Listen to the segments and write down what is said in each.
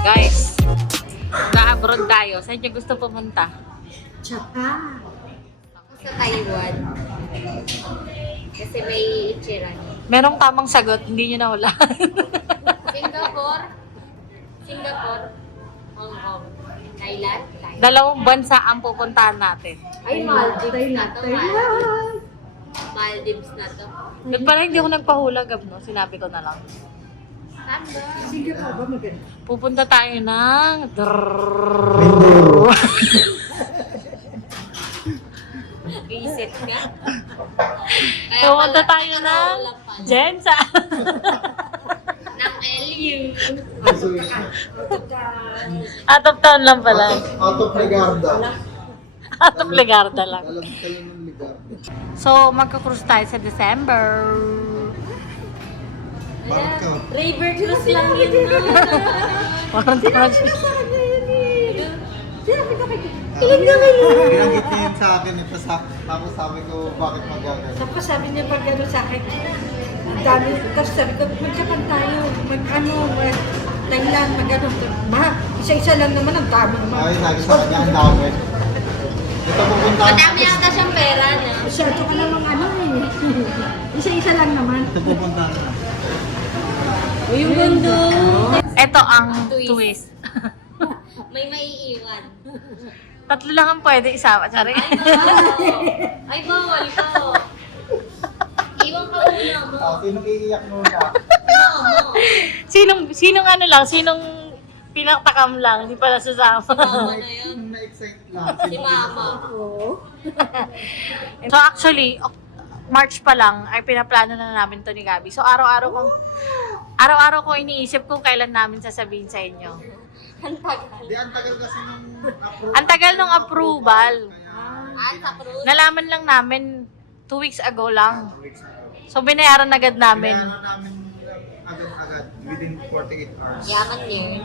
Guys, na-abroad tayo. Saan niyo gusto pumunta? Japan. Ako sa Taiwan. Kasi may ichiran. Merong tamang sagot, hindi niyo nahula. Singapore. Singapore. Hong Kong. Thailand. Thailand. Dalawang bansa ang pupuntahan natin. Ay, Maldives na to. Maldives. Thailand. Maldives na to. Doon pala hindi ako nagpahula, Gab, no? Sinabi ko na lang. Saan ba? Singapore ba maganda? Pupunta tayo ng... Visit ka? Pupunta tayo ng... Jensa! Ng LU. Out of town lang pala. Out of Ligarda. Out of Ligarda lang. Alam kayo ng Ligarda. So, magka-cruise tayo sa December. Barca. River cruise lang yun. Parang parang Binanggit niya yun sa akin. Tapos sabi ko, bakit magagano? Tapos sabi niya pag ano sa akin, ang dami. Tapos sabi ko, mag-Japan tayo. Thailand, mag-ano. Ma, isa-isa lang naman, ang dami naman. Ay, sabi sa kanya, ang dami. Ito pupunta. Madami yata siyang pera na. Masyado ka namang ano eh. Isa-isa lang naman. Ito pupunta na. Uy, yung mundo. Ito ang Twist. twist. May maiiwan. Tatlo lang ang pwede isama. Sorry. Ay, bawal. Ay, bawal ko. Iwan ka muna mo. Sinong iiyak muna? Sinong ano lang, sinong pinaktakam lang, hindi pala sasama. Mama na yun. Sinong na-excite lang? Si mama. Oo. So actually, March pa lang ay pinaplano na namin to ni Gabi. So araw-araw ko iniisip kung kailan namin sasabihin sa inyo. Ang tagal. Hindi, ang tagal kasi nung approve. Ang tagal ng approval. Sa cruise. Nalaman lang namin 2 weeks ago lang. So binayaran agad namin. Kaya namin agad-agad, within 48 hours. Yaman niya.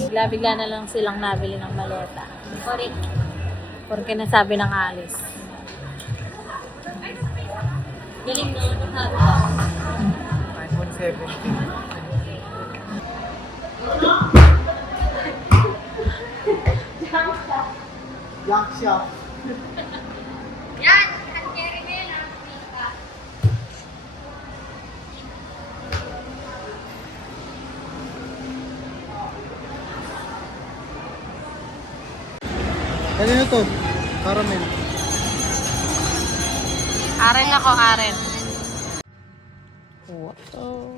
Bigla-bigla na lang silang nabili ng maleta. Correct. Porque nasabi ng alis. Galing na. Sabi. iPhone 17. Junk shop. Yan! Ang carry mo yan, Pika. Ano na to? Caramel. Aren ako, Aren. Wow.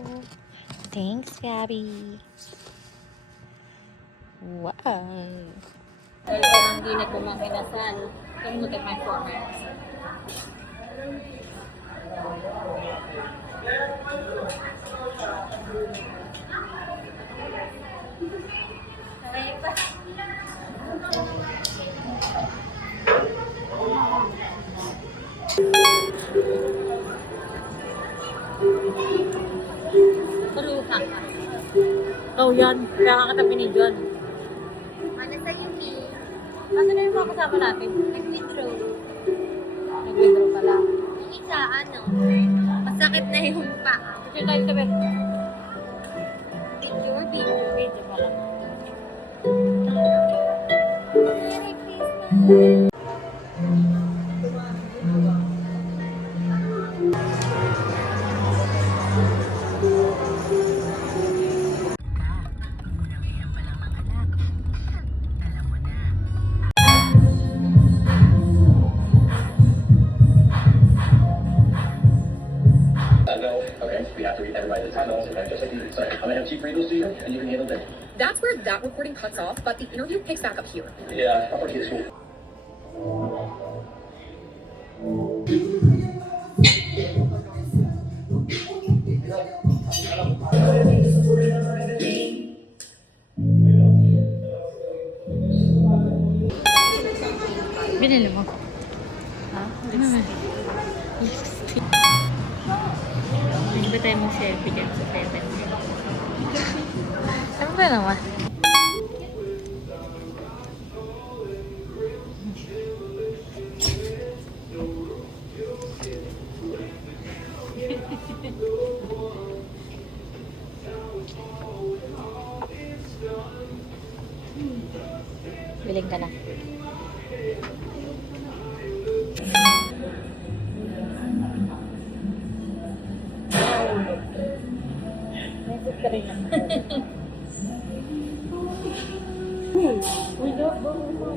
Thanks, Gabby. Wow. Dahil parang di na kumakinasal. Come look at my forehead. Turuhan ka. Oh, yan. Kaya kakatabi ni John. Ano sa'yo, Ki? Nasaan na yung mga kasama natin? Nag-withdraw. Nag-withdraw pala. Yung isa, ano? Masakit na yung paa. Sige tayo tabi. Picture, video. Video pala. Merry Christmas! No, okay, we have to read everybody the titles, okay, just like you did. Sorry, I'm gonna have Chief read those to you, and you can handle that. That's where that recording cuts off, but the interview picks back up here. Yeah, I'll work you school. Binili mo? Ha? Lipstick. Lipstick. Hindi ba tayo mag-selfie dyan sa 7? Siyempre naman. Galing ka na. Message ka rin yan. Uy, do, do, do.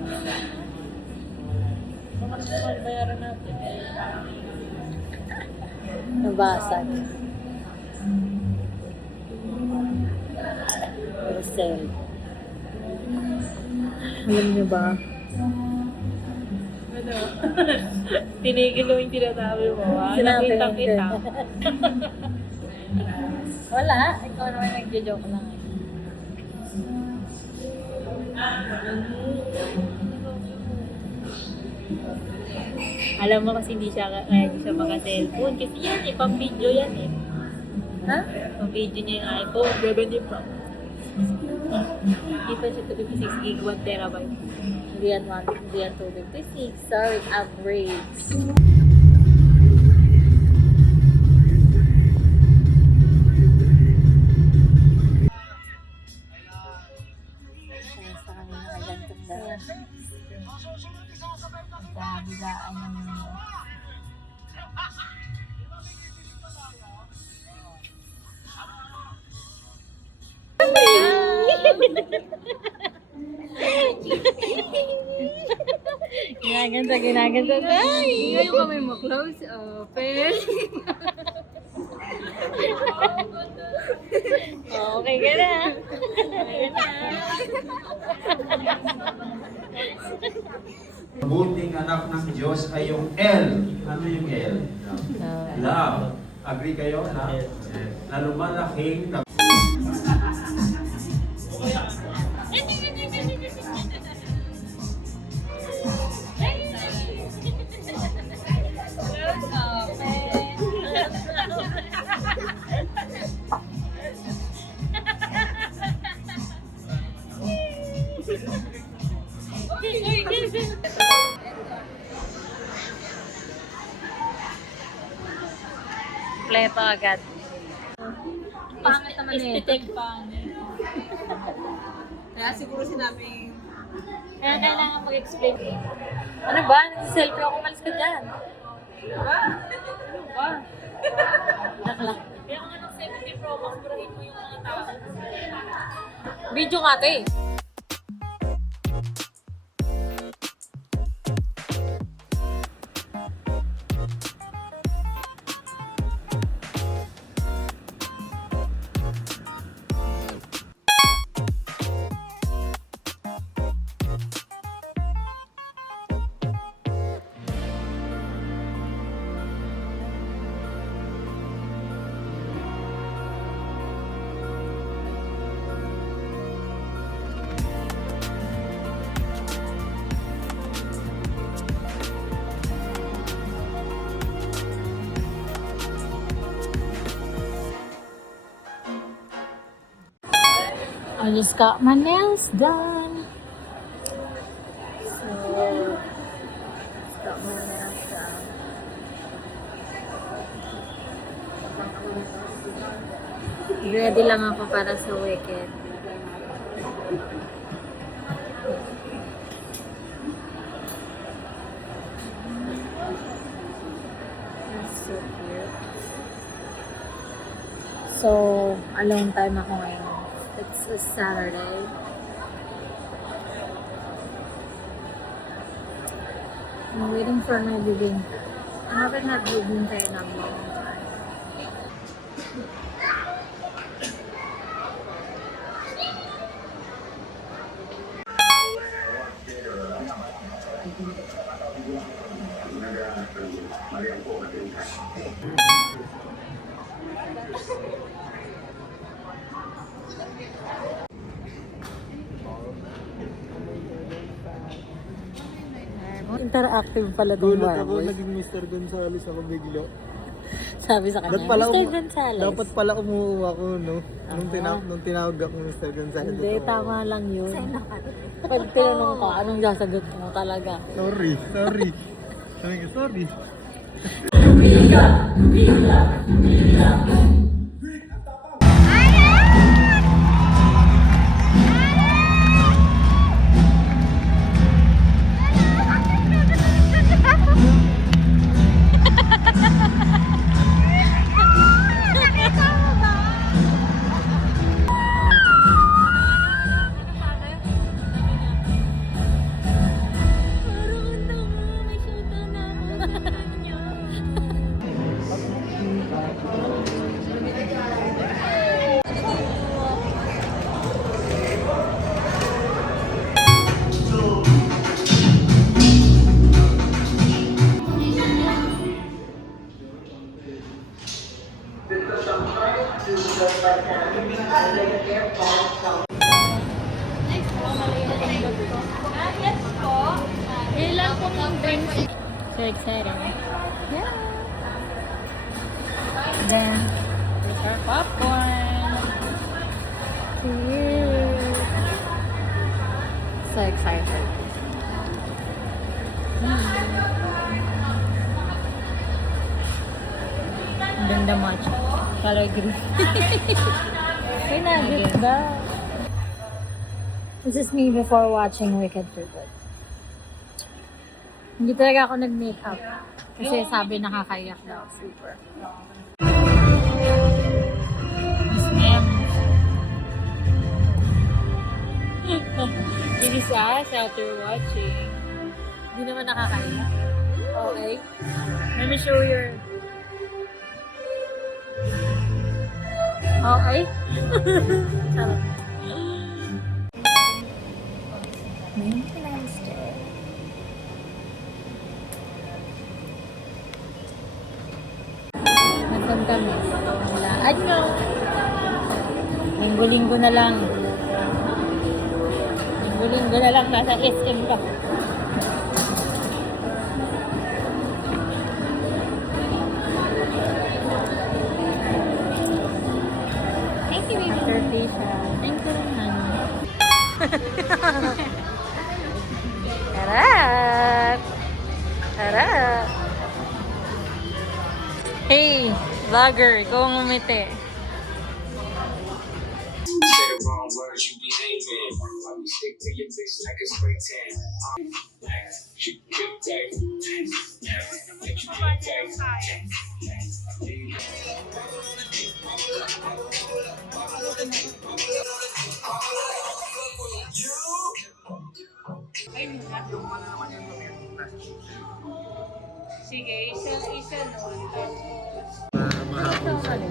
Baka naman bayaran natin. Nabasag. Marcel. Alam niyo ba? Ano? Tinigil mo yung tinatabi mo, ha? Sinabi Nakita mo kita. din. Wala, ikaw naman nagjo-joke lang. Alam mo kasi hindi siya maka-cellphone. Kasi yan eh, pang-video yan eh. Ha? Pang-video niya yung iPhone, 70 Pro. Hindi pa siya 256 gig, 1 terabyte. Hindi yan 256. Sorry, upgrades. Kaya sa kami nakagantong daan. Nagkabigaan ng ginaganda. Ay! Ngayon kami mo close open. Okay ka na. Mabuting anak ng Diyos ay yung L. Ano yung L? Love. Agree kayo? Love? Na lumalaking na Kompleto agad. Pangit naman eh. Estetik pangit. Kaya siguro sinabi, Kaya kailangan mag-explain. Ano ba? Nag-selfie ako, malis ka dyan. Ba? Nakla. Kaya nga ng 70 Pro Max, burahin mo yung mga tao. Video nga ito eh. I just got my nails done. So, stop mo na siya. Ready lang ako para sa weekend. That's so cute. So, alone time ako ngayon. It's a Saturday. I'm waiting for my bibing. I haven't had bibing in a long time. Interactive pala doon. Gulat ako, naging Mr. Gonzales ako bigla. Sabi sa kanya, Mr. Gonzales. Dapat pala umuha ako, no? Nung tinawag ako Mr. Gonzales. Hindi, tama lang yun. Pag tinanong ka, anong sasagot mo talaga? Sorry. Sabi ko, sorry. Yes po. Ilan po ng drinks? So excited. Yeah. Then, with our popcorn. Cute. So excited. Ang ganda match. Color green. Ay, nagit ba? This is me before watching Wicked for Good. Hindi talaga ako nag-makeup. Kasi sabi nakakaiyak daw. Super. Miss Ma'am. This is us after watching. Hindi naman nakakaiyak. Okay. Let me show your... Okay. Charot. Maintenance day. Nagpag kami. Wala. Ano? Linggo-linggo na lang. Linggo-linggo na lang. Nasa SM pa. Thank you, baby. Birthday siya. Thank you, honey. Harap! Harap! Hey, vlogger, ikaw ang umiti. Say the wrong words, you be hating. Let me stick to your bitch like a spray tan. You get that. Let you get that. Sige, isa nun. Mahapon sa inyo.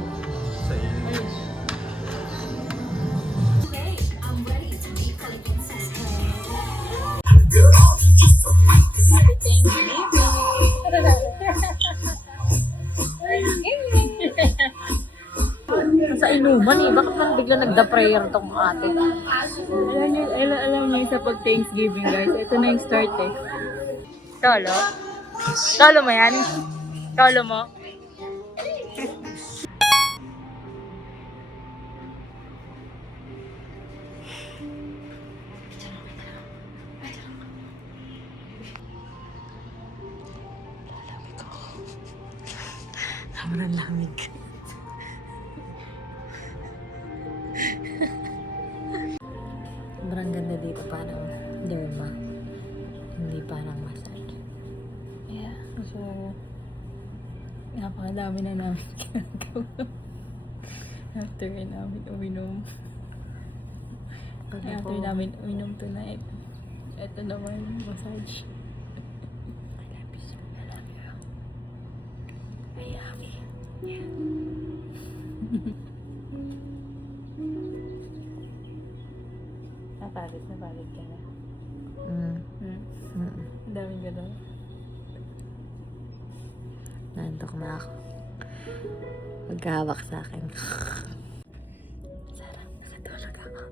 Sa inuman eh, bakit man bigla nagda-prayer tong ate? Alam niyo sa pag-Thanksgiving, guys. Ito na yung start eh. Tolo? Tolo mo yan? Tolo mo? Sobrang lamig. Sobrang ganda dito, parang derma. Hindi parang massage. Yeah. So, napakadami na namin ginagawa. After namin uminom. After namin uminom tonight. Ito naman, massage. I love you so much. I love you. I love you. Yeah. Napalit ka na. Ang daming gano'n. Nantok na ako. Magkahawak sa akin. Sarap, nakatulog ako.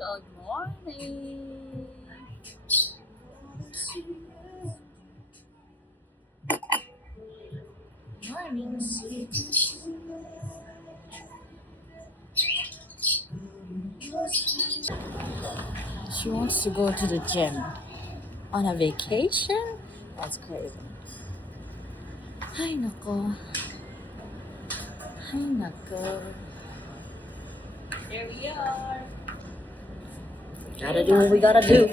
Good morning! Morning! She wants to go to the gym. On a vacation? That's crazy. Ay, nako. Ay, nako. Here we are! Gotta do what we gotta do.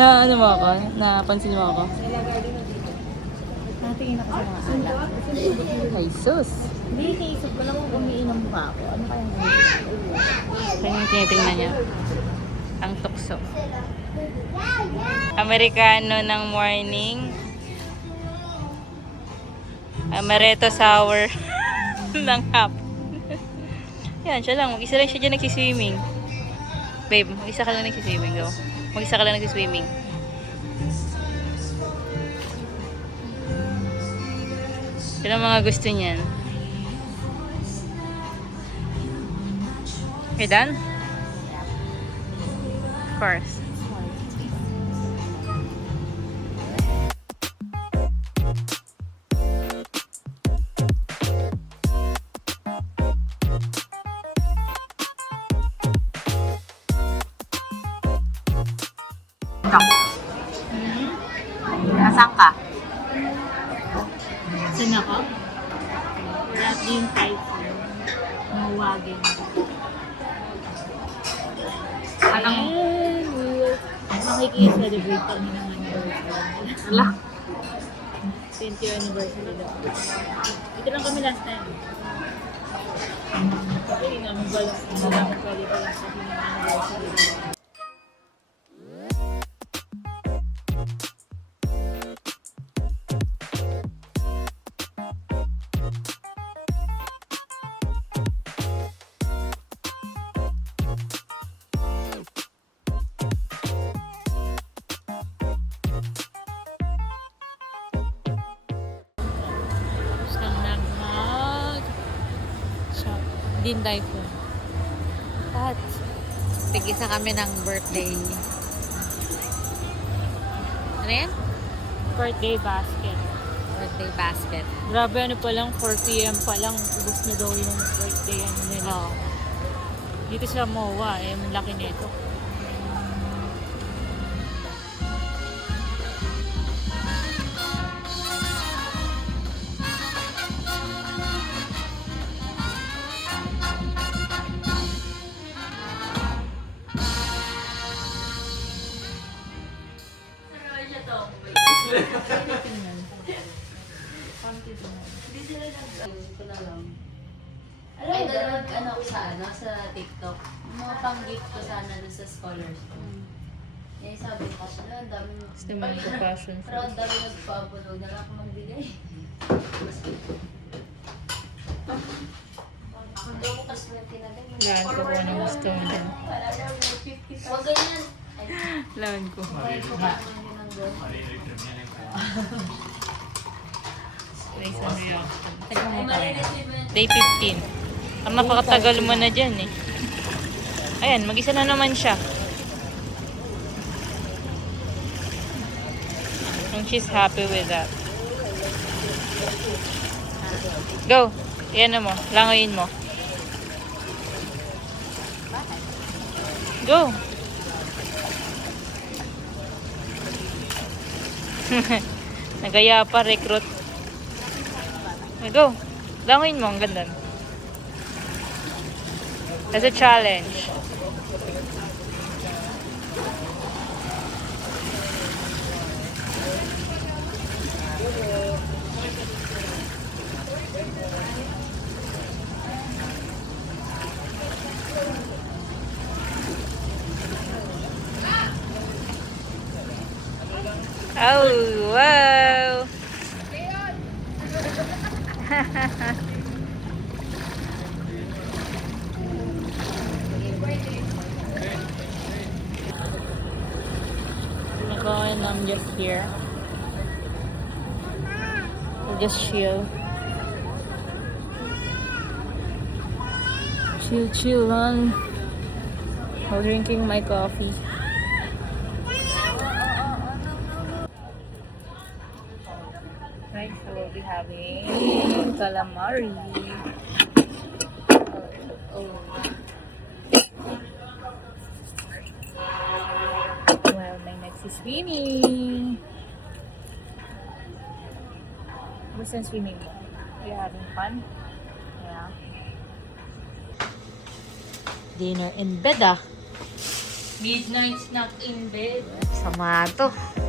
Na ano mo ako? Napansin mo ako? Natingin ako sa mga alak. Ay, sus. Hindi, naisip ko lang kung umiinom pa ako. Ano kaya Kaya yung tinitingnan niya. Ang tukso. Americano ng morning. Amaretto sour ng hap. Yan, siya lang. Mag-isa lang siya dyan nagsiswimming. Babe, mag-isa ka lang nagsiswimming. Go. Mag-isa ka lang nagsiswimming. Yan ang mga gusto niyan. Okay, done? Of course. Nasaan ka? Saan ako? We're at Din Tai Fung. Mawagin. Anong? Makikisa-celebrate kami ng anniversary. Wala. 20th anniversary daw. Ito lang kami last time. Kasi hindi namin balak. Hindi namin pwede pa lang kasi ng anniversary. Tapos kang nag-shop. Din Tai Fung. At tig-isa kami ng birthday. Ano yan? Birthday basket. Birthday basket. Grabe, ano pa lang, 4 p.m. pa lang, ubos na daw yung birthday ano nila. Oo. Dito sa MOA, eh, ang laki nito. Ay, nanonood ano ko sa TikTok. Yung mga pang-gift ko sana doon sa scholars ko. Eh, sabi ko, ang dami Gusto mo yung fashion pero ang dami nagpapulog na lang ako magbigay. Hindi ko kasi na tinagay. Lahat ko kung anong gusto mo dyan. Huwag ganyan. Ay, Lahat ko. buhay ko ba naman yun ang doon? May isang reaction. Ay, marireceive mo yun. Day 15. Ang napakatagal mo na dyan eh. Ayan, mag-isa na naman siya. And she's happy with that. Go! Iyan mo. Langoyin mo. Go! Nagaya pa, recruit. Go! Langoyin mo. Ang ganda. That's a challenge. Oh, wow! And I'm just here. We'll just chill. Chill on while drinking my coffee. Right, so we'll be having calamari. Well, my next is swimming. What's in swimming? Are you having fun? Yeah. Dinner in bed ah. Midnight snack in bed. Sama to.